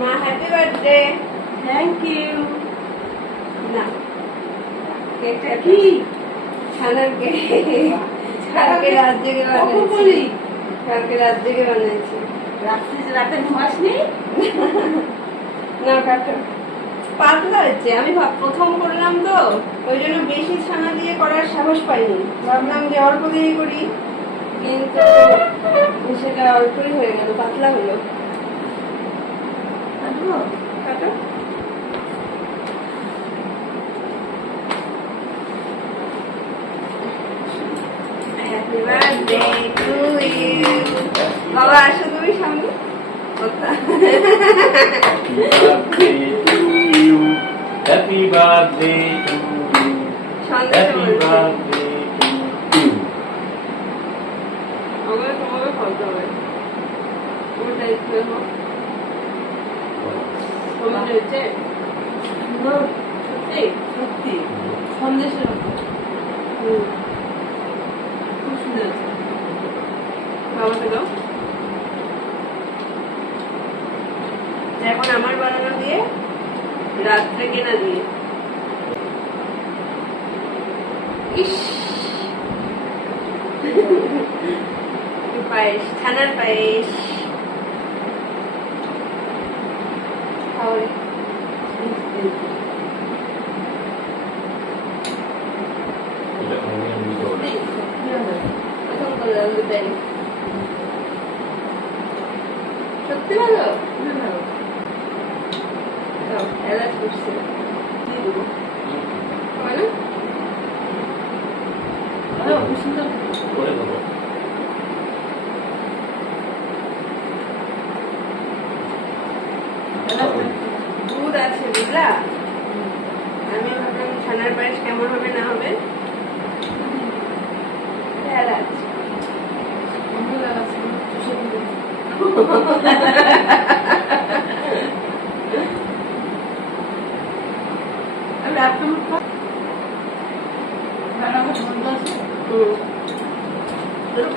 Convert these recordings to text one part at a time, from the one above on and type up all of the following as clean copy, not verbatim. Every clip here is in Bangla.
মা হ্যাপি বার্থডে। Thank you. না কেকটা কি? ছানার কেক। কালকে রাত জেগে বানিয়েছি। কালকে রাত জেগে বানিয়েছি। রাতে ঘুমাসনি? না কাটো পাতলা হচ্ছে। আমি প্রথম করলাম তো ওই জন্য বেশি ছানা দিয়ে করার সাহস পাইনি। ভাবলাম যে অল্প দিয়ে করি, কিন্তু সেটা অল্পই হয়ে গেল, পাতলা হলো। কাটো। Happy birthday to you. বাবা আসো তুমি সামনে। Happy birthday to you. Happy birthday to you. আমাকে তোমাকে খাওয়াতে হবে। ওটাই খেয়ে কেমন হয়েছে? সত্যি সত্যি সন্দেশের মতো খুব সুন্দর। বাবাকে দাও। এখন আমার বানানো দিয়ে, রাত্রে কেনা দিয়ে। ইস পায়েস, ছানার পায়েস খাওয়ারে। প্রথম করলাম দুটাই। সত্যি ভালো। এলাচ করছে দিয়ে দেবো, হয় না? খুব সুন্দর। করে দেবো। দুধ আছে বুঝলা। আমি ভাবলাম ছানার পায়েস কেমন হবে না হবে। এলাচ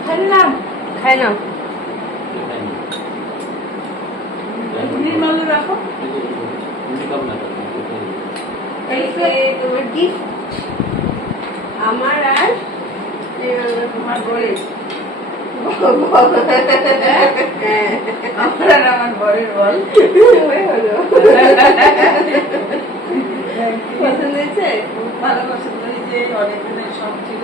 খেলাম খাই না। নির্মল রাখো। এই যে তোমার গিফট আমার আর তোমার বরের। আমার বরের বল হলো। পছন্দ হয়েছে? খুব ভালো পছন্দ হয়েছে। অনেক দিনের শখ ছিল।